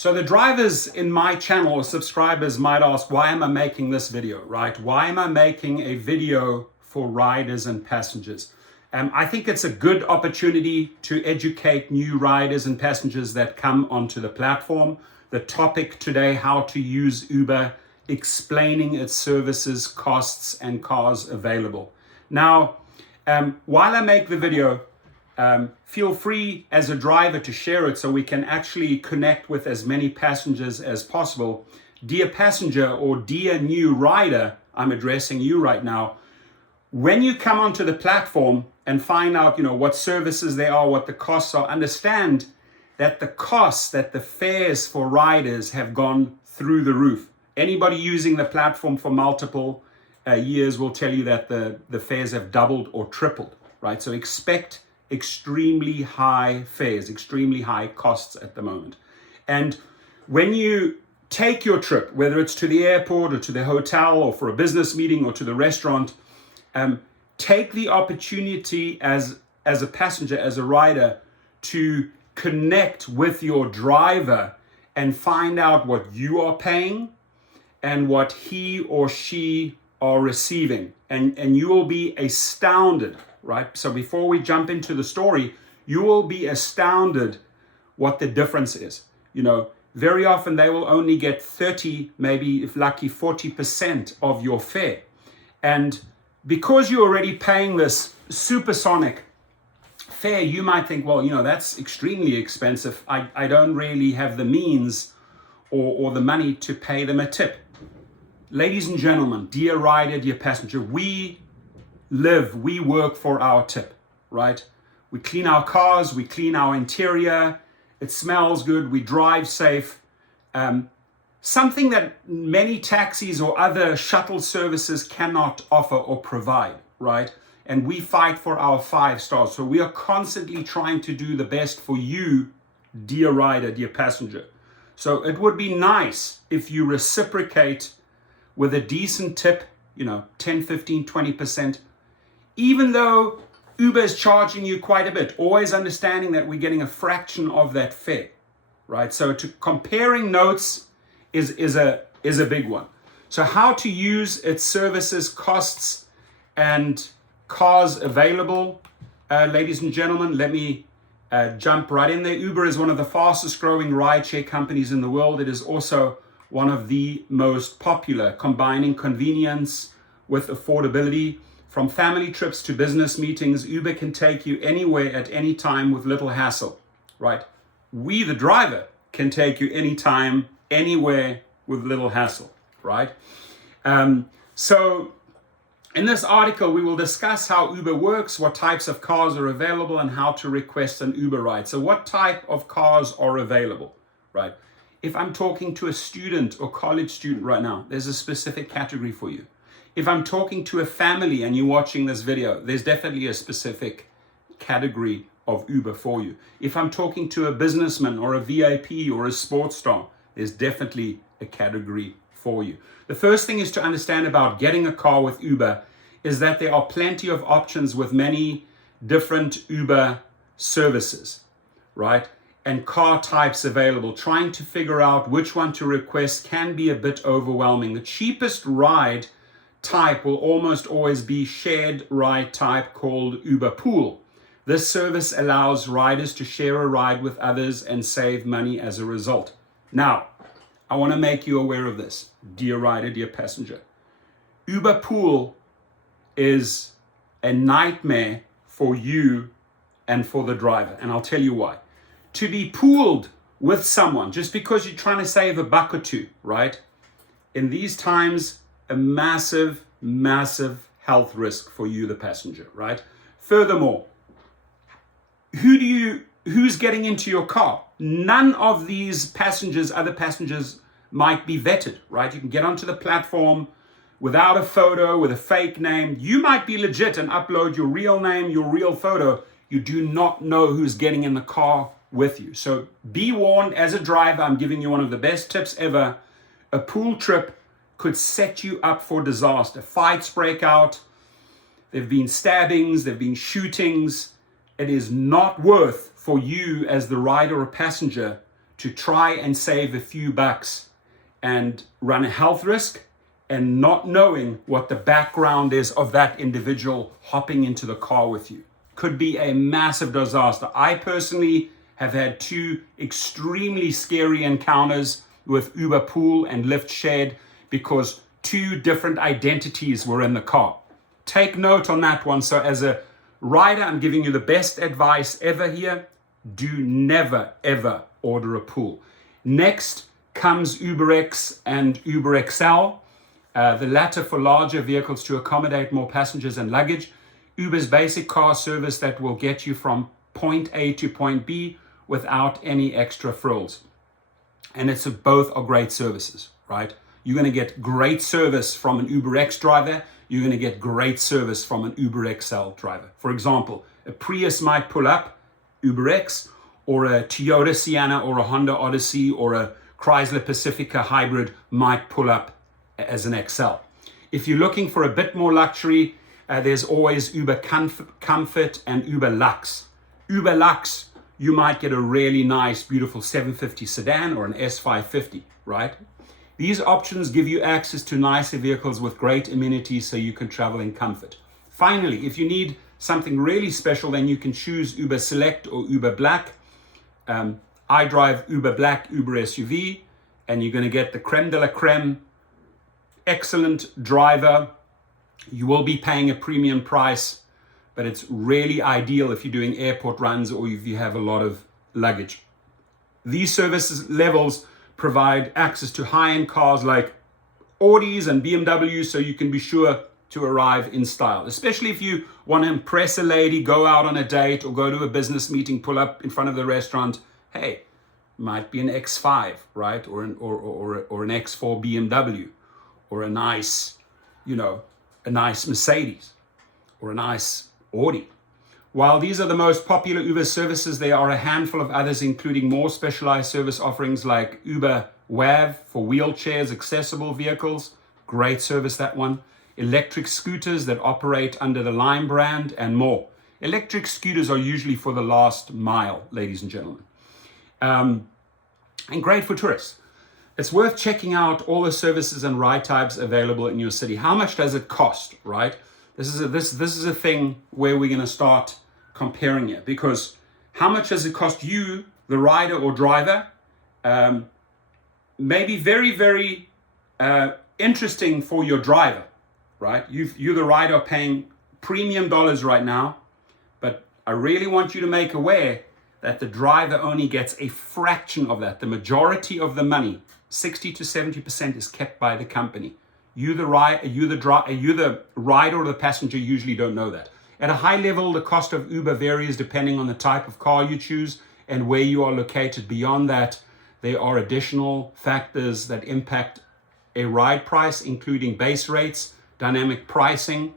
So the drivers in my channel or subscribers might ask, why am I making this video, right? Why am I making a video for riders and passengers? I think it's a good opportunity to educate new riders and passengers that come onto the platform. The topic today, how to use Uber, explaining its services, costs, and cars available. Now, while I make the video, feel free as a driver to share it so we can actually connect with as many passengers as possible. Dear passenger or dear new rider, I'm addressing you right now. When you come onto the platform and find out, what services there are, what the costs are, understand that the costs, that the fares for riders have gone through the roof. Anybody using the platform for multiple years will tell you that the fares have doubled or tripled, right? So expect extremely high fares, extremely high costs at the moment. And when you take your trip, whether it's to the airport or to the hotel or for a business meeting or to the restaurant, take the opportunity as a passenger, as a rider, to connect with your driver and find out what you are paying and what he or she are receiving. And you will be astounded, right? So before we jump into the story, you will be astounded what the difference is. Very often they will only get 30, maybe if lucky 40% of your fare. And because you're already paying this supersonic fare, you might think, well, that's extremely expensive. I don't really have the means or the money to pay them a tip. Ladies and gentlemen, dear rider, dear passenger, we work for our tip, right? We clean our cars, we clean our interior, it smells good, we drive safe. Something that many taxis or other shuttle services cannot offer or provide, right? And we fight for our 5 stars. So we are constantly trying to do the best for you, dear rider, dear passenger. So it would be nice if you reciprocate with a decent tip, 10, 15, 20%, even though Uber is charging you quite a bit, always understanding that we're getting a fraction of that fare, right? So comparing notes is a big one. So how to use its services, costs, and cars available. Ladies and gentlemen, let me jump right in there. Uber is one of the fastest growing rideshare companies in the world. It is also one of the most popular, combining convenience with affordability. From family trips to business meetings, Uber can take you anywhere at any time with little hassle, right? We, the driver, can take you anytime, anywhere with little hassle, right? So in this article, we will discuss how Uber works, what types of cars are available, and how to request an Uber ride. So what type of cars are available, right? If I'm talking to a student or college student right now, there's a specific category for you. If I'm talking to a family and you're watching this video, there's definitely a specific category of Uber for you. If I'm talking to a businessman or a VIP or a sports star, there's definitely a category for you. The first thing is to understand about getting a car with Uber is that there are plenty of options with many different Uber services, right? And car types available. Trying to figure out which one to request can be a bit overwhelming. The cheapest ride type will almost always be shared ride type called Uberpool. This service allows riders to share a ride with others and save money as a result. Now, I want to make you aware of this, dear rider, dear passenger. Uberpool is a nightmare for you and for the driver, and I'll tell you why. To be pooled with someone just because you're trying to save a buck or two, right? In these times, a massive, massive health risk for you, the passenger, right? Furthermore, who's getting into your car? None of these passengers, other passengers, might be vetted, right? You can get onto the platform without a photo, with a fake name. You might be legit and upload your real name, your real photo. You do not know who's getting in the car with you. So be warned, as a driver, I'm giving you one of the best tips ever. A pool trip could set you up for disaster. Fights break out. There've been stabbings, there've been shootings. It is not worth for you as the rider or passenger to try and save a few bucks and run a health risk and not knowing what the background is of that individual hopping into the car with you. Could be a massive disaster. I personally have had 2 extremely scary encounters with Uberpool and Lyft Shared because 2 different identities were in the car. Take note on that one. So as a rider, I'm giving you the best advice ever here. Do never, ever order a pool. Next comes Uberx and Uberxl, the latter for larger vehicles to accommodate more passengers and luggage. Uber's basic car service that will get you from point A to point B without any extra frills. And both are great services, right? You're going to get great service from an Uberx driver. You're going to get great service from an Uberxl driver. For example, a Prius might pull up, Uberx, or a Toyota Sienna or a Honda Odyssey or a Chrysler Pacifica hybrid might pull up as an XL. If you're looking for a bit more luxury, there's always Uber Comfort and Uber Lux. Uber Lux, you might get a really nice, beautiful 750 sedan or an S550, right? These options give you access to nicer vehicles with great amenities so you can travel in comfort. Finally, if you need something really special, then you can choose Uber Select or Uber Black. I drive Uber Black Uber SUV, and you're going to get the creme de la creme, excellent driver. You will be paying a premium price, but it's really ideal if you're doing airport runs or if you have a lot of luggage. These services levels provide access to high-end cars like Audis and BMWs, so you can be sure to arrive in style, especially if you want to impress a lady, go out on a date or go to a business meeting, pull up in front of the restaurant. Hey, might be an X5, right? Or an X4 BMW, or a nice Mercedes or a nice Audi. While these are the most popular Uber services, there are a handful of others, including more specialized service offerings like Uber WAV for wheelchairs, accessible vehicles. Great service, that one. Electric scooters that operate under the Lime brand, and more. Electric scooters are usually for the last mile, ladies and gentlemen. And great for tourists. It's worth checking out all the services and ride types available in your city. How much does it cost, right? This is a thing where we're going to start comparing it, because how much does it cost you, the rider or driver? Maybe very, very interesting for your driver, right? You, the rider, paying premium dollars right now, but I really want you to make aware that the driver only gets a fraction of that. The majority of the money, 60 to 70%, is kept by the company. You the rider or the passenger usually don't know that. At a high level, the cost of Uber varies depending on the type of car you choose and where you are located. Beyond that, there are additional factors that impact a ride price, including base rates, dynamic pricing,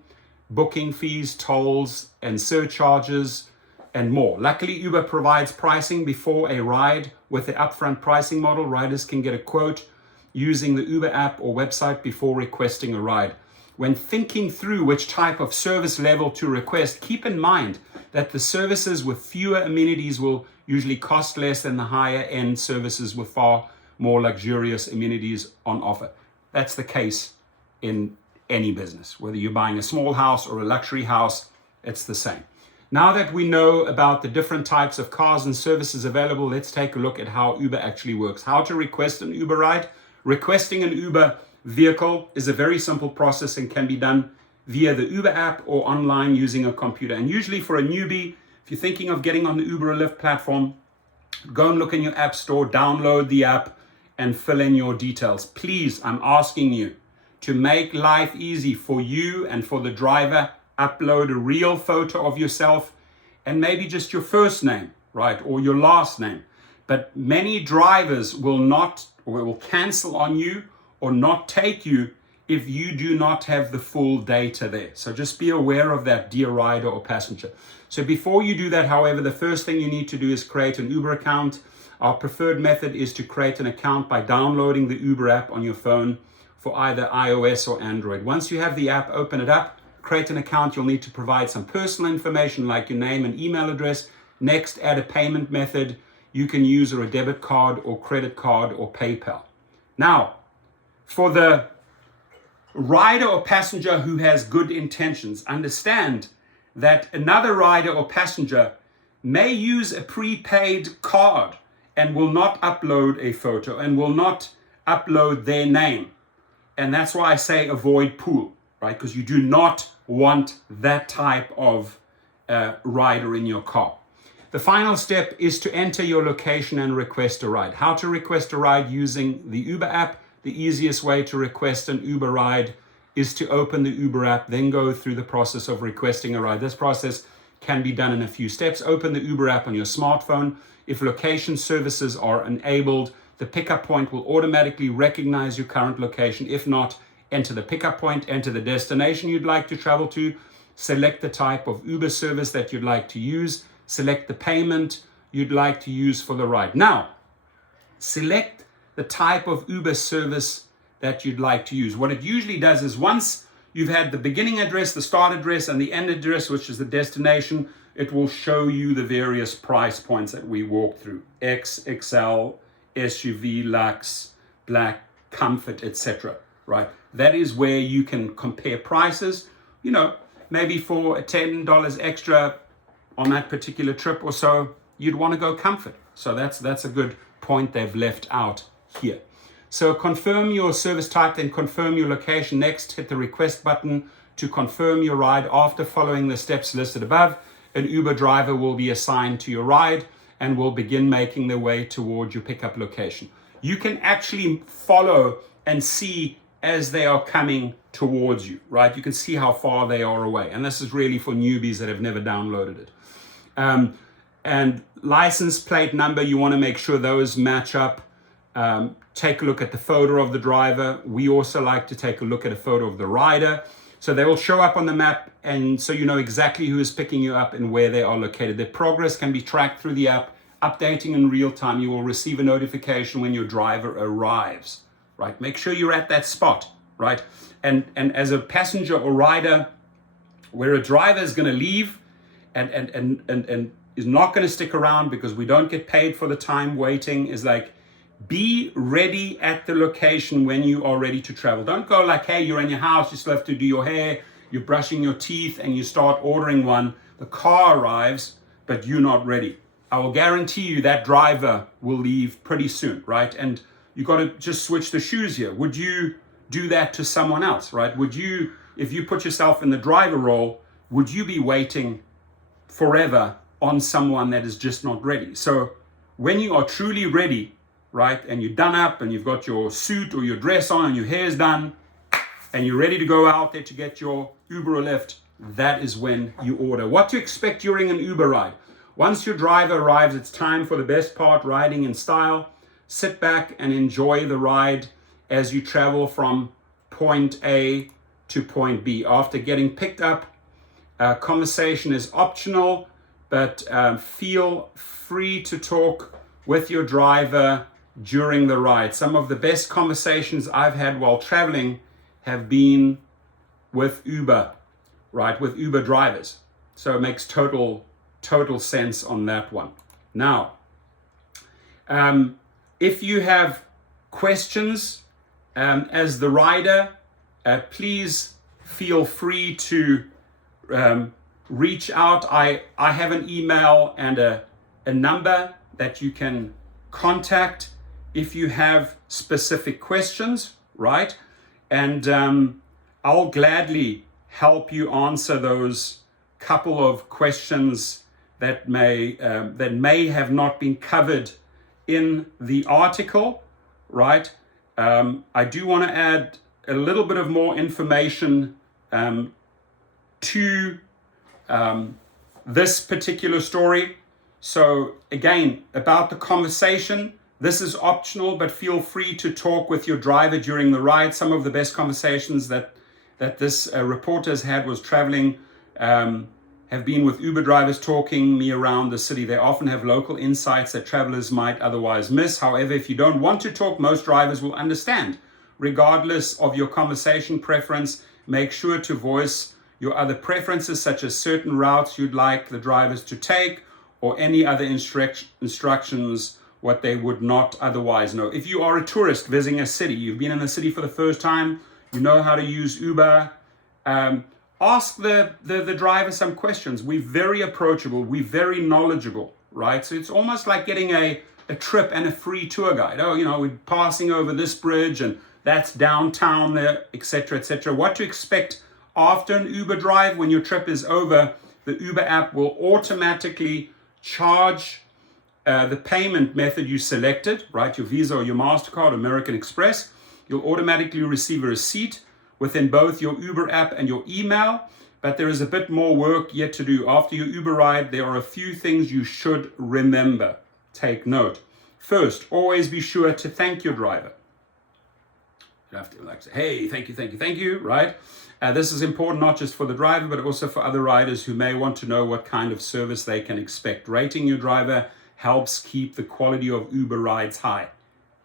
booking fees, tolls, and surcharges, and more. Luckily, Uber provides pricing before a ride with the upfront pricing model. Riders can get a quote using the Uber app or website before requesting a ride. When thinking through which type of service level to request, keep in mind that the services with fewer amenities will usually cost less than the higher end services with far more luxurious amenities on offer. That's the case in any business. Whether you're buying a small house or a luxury house, it's the same. Now that we know about the different types of cars and services available, let's take a look at how Uber actually works. How to request an Uber ride. Requesting an Uber vehicle is a very simple process and can be done via the Uber app or online using a computer. And usually for a newbie, if you're thinking of getting on the Uber or Lyft platform, go and look in your app store, download the app, and fill in your details. Please, I'm asking you to make life easy for you and for the driver. Upload a real photo of yourself and maybe just your first name, right, or your last name. But many drivers will cancel on you or not take you if you do not have the full data there. So just be aware of that, dear rider or passenger. So before you do that, however, the first thing you need to do is create an Uber account. Our preferred method is to create an account by downloading the Uber app on your phone for either iOS or Android. Once you have the app, open it up, create an account. You'll need to provide some personal information like your name and email address. Next, add a payment method. you can use a debit card or credit card or PayPal. Now, for the rider or passenger who has good intentions, understand that another rider or passenger may use a prepaid card and will not upload a photo and will not upload their name. And that's why I say avoid pool, right? Because you do not want that type of rider in your car. The final step is to enter your location and request a ride. How to request a ride using the Uber app. The easiest way to request an Uber ride is to open the Uber app, then go through the process of requesting a ride. This process can be done in a few steps. Open the Uber app on your smartphone. If location services are enabled, the pickup point will automatically recognize your current location. If not, enter the pickup point, enter the destination you'd like to travel to, select the type of Uber service that you'd like to use, select the payment you'd like to use for the ride. Now, select the type of Uber service that you'd like to use. What it usually does is once you've had the beginning address, the start address, and the end address, which is the destination, it will show you the various price points that we walked through. X, XL, SUV, Lux, Black, Comfort, etc. Right? That is where you can compare prices. You know, maybe for $10 extra on that particular trip or so, you'd want to go Comfort. So that's a good point they've left out here. So confirm your service type, then confirm your location. Next, hit the request button to confirm your ride. After following the steps listed above, an Uber driver will be assigned to your ride and will begin making their way toward your pickup location. You can actually follow and see as they are coming towards you, right? You can see how far they are away. And this is really for newbies that have never downloaded it. And license plate number, you want to make sure those match up. Take a look at the photo of the driver. We also like to take a look at a photo of the rider. So they will show up on the map, and so you know exactly who is picking you up and where they are located. Their progress can be tracked through the app, updating in real time. You will receive a notification when your driver arrives, right? Make sure you're at that spot, right? And as a passenger or rider, where a driver is going to leave and is not going to stick around because we don't get paid for the time waiting, is like, be ready at the location when you are ready to travel. Don't go like, hey, you're in your house, you still have to do your hair, you're brushing your teeth, and you start ordering one. The car arrives, but you're not ready. I will guarantee you that driver will leave pretty soon, right? And you got to just switch the shoes here. Would you do that to someone else, right? Would you, if you put yourself in the driver role, would you be waiting forever on someone that is just not ready? So when you are truly ready, right, and you're done up and you've got your suit or your dress on and your hair's done and you're ready to go out there to get your Uber or Lyft, that is when you order. What to expect during an Uber ride. Once your driver arrives, it's time for the best part, riding in style. Sit back and enjoy the ride as you travel from point A to point B. After getting picked up, conversation is optional, but feel free to talk with your driver during the ride. Some of the best conversations I've had while traveling have been with Uber, right? With Uber drivers. So it makes total sense on that one. Now, if you have questions as the rider, please feel free to reach out. I have an email and a number that you can contact if you have specific questions, right? And I'll gladly help you answer those couple of questions that may have not been covered in the article, right? I do want to add a little bit of more information to this particular story. So again, about the conversation, this is optional, but feel free to talk with your driver during the ride. Some of the best conversations that this reporter has had was traveling, have been with Uber drivers talking me around the city. They often have local insights that travelers might otherwise miss. However, if you don't want to talk, most drivers will understand. Regardless of your conversation preference, make sure to voice your other preferences, such as certain routes you'd like the drivers to take, or any other instructions what they would not otherwise know. If you are a tourist visiting a city, you've been in the city for the first time, you know how to use Uber, ask the driver some questions. We're very approachable, we're very knowledgeable, right? So it's almost like getting a trip and a free tour guide. Oh, we're passing over this bridge and that's downtown there, etc., etc. What to expect after an Uber drive. When your trip is over, the Uber app will automatically charge the payment method you selected, right? Your Visa or your MasterCard, American Express. You'll automatically receive a receipt within both your Uber app and your email. But there is a bit more work yet to do. After your Uber ride, there are a few things you should remember. Take note. First, always be sure to thank your driver. You have to say, hey, thank you, right? This is important not just for the driver, but also for other riders who may want to know what kind of service they can expect. Rating your driver helps keep the quality of Uber rides high.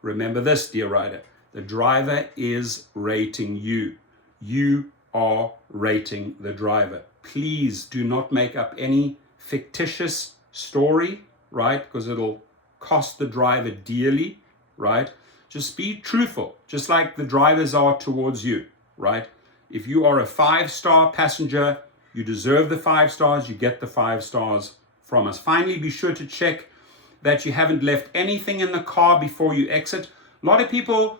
Remember this, dear rider, the driver is rating you. You are rating the driver. Please do not make up any fictitious story, right? Because it'll cost the driver dearly, right? Just be truthful, just like the drivers are towards you, right? If you are a 5-star passenger, you deserve the 5 stars, you get the 5 stars from us. Finally, be sure to check that you haven't left anything in the car before you exit. A lot of people,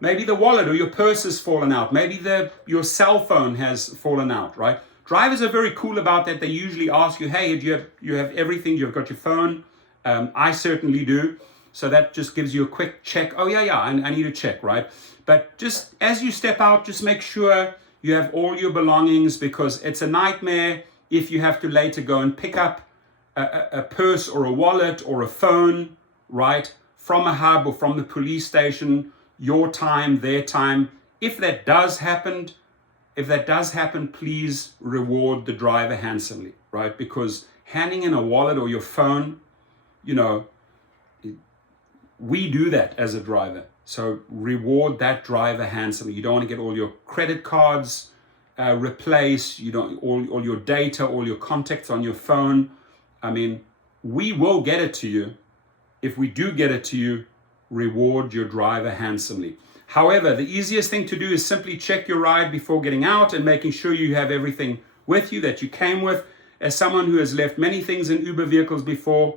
maybe the wallet or your purse has fallen out. Maybe your cell phone has fallen out, right? Drivers are very cool about that. They usually ask you, hey, do you have everything? You've got your phone? I certainly do. So that just gives you a quick check. Oh, yeah, I need to check, right? But just as you step out, just make sure you have all your belongings, because it's a nightmare if you have to later go and pick up a purse or a wallet or a phone, right, from a hub or from the police station, your time, their time. If that does happen, please reward the driver handsomely, right? Because handing in a wallet or your phone, we do that as a driver. So reward that driver handsomely. You don't want to get all your credit cards replaced, all your data, all your contacts on your phone. I mean, we will get it to you. If we do get it to you, reward your driver handsomely. However, the easiest thing to do is simply check your ride before getting out and making sure you have everything with you that you came with. As someone who has left many things in Uber vehicles before,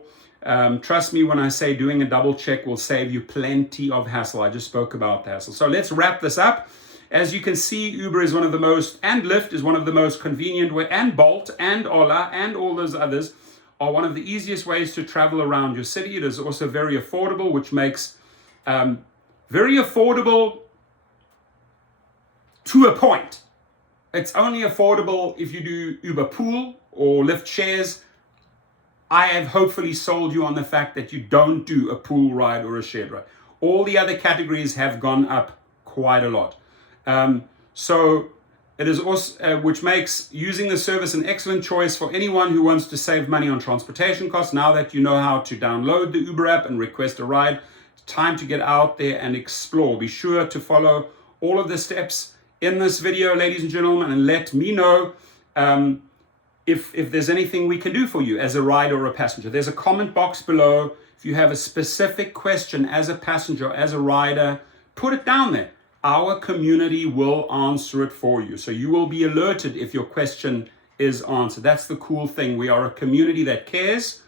trust me when I say doing a double check will save you plenty of hassle. I just spoke about the hassle. So let's wrap this up. As you can see, Uber is one of the most, and Lyft is one of the most convenient, and Bolt and Ola and all those others are one of the easiest ways to travel around your city. It is also very affordable, which makes very affordable to a point. It's only affordable if you do Uberpool or Lyft shares. I have hopefully sold you on the fact that you don't do a pool ride or a shared ride. All the other categories have gone up quite a lot. So it is also, which makes using the service an excellent choice for anyone who wants to save money on transportation costs. Now that you know how to download the Uber app and request a ride, it's time to get out there and explore. Be sure to follow all of the steps in this video, ladies and gentlemen, and let me know if there's anything we can do for you as a rider or a passenger. There's a comment box below. If you have a specific question as a passenger, as a rider, put it down there. Our community will answer it for you. So you will be alerted if your question is answered. That's the cool thing. We are a community that cares,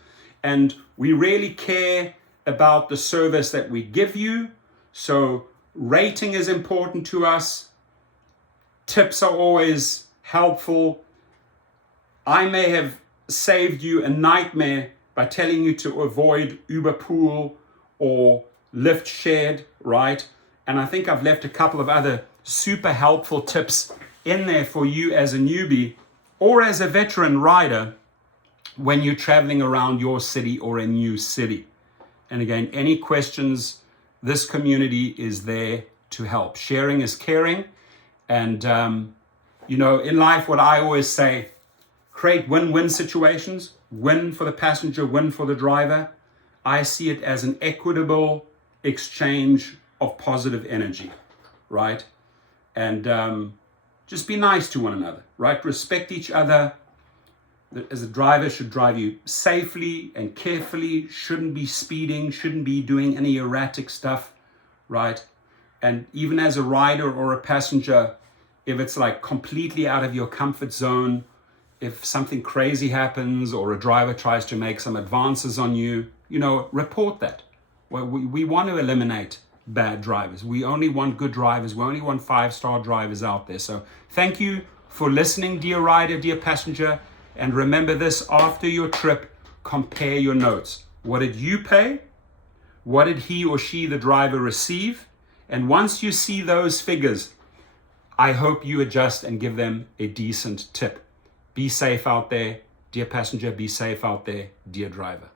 and we really care about the service that we give you. So rating is important to us. Tips are always helpful. I may have saved you a nightmare by telling you to avoid Uberpool or Lyft shared, right? And I think I've left a couple of other super helpful tips in there for you as a newbie or as a veteran rider when you're traveling around your city or a new city. And again, any questions, this community is there to help. Sharing is caring. And, in life, what I always say, create win-win situations, win for the passenger, win for the driver. I see it as an equitable exchange of positive energy, right? And just be nice to one another, right? Respect each other. as a driver should drive you safely and carefully, shouldn't be speeding, shouldn't be doing any erratic stuff, right? And even as a rider or a passenger, if it's like completely out of your comfort zone, if something crazy happens or a driver tries to make some advances on you, report that. Well, we want to eliminate bad drivers. We only want good drivers. We only want 5-star drivers out there. So thank you for listening, dear rider, dear passenger. And remember this, after your trip, compare your notes. What did you pay? What did he or she, the driver, receive? And once you see those figures, I hope you adjust and give them a decent tip. Be safe out there, dear passenger. Be safe out there, dear driver.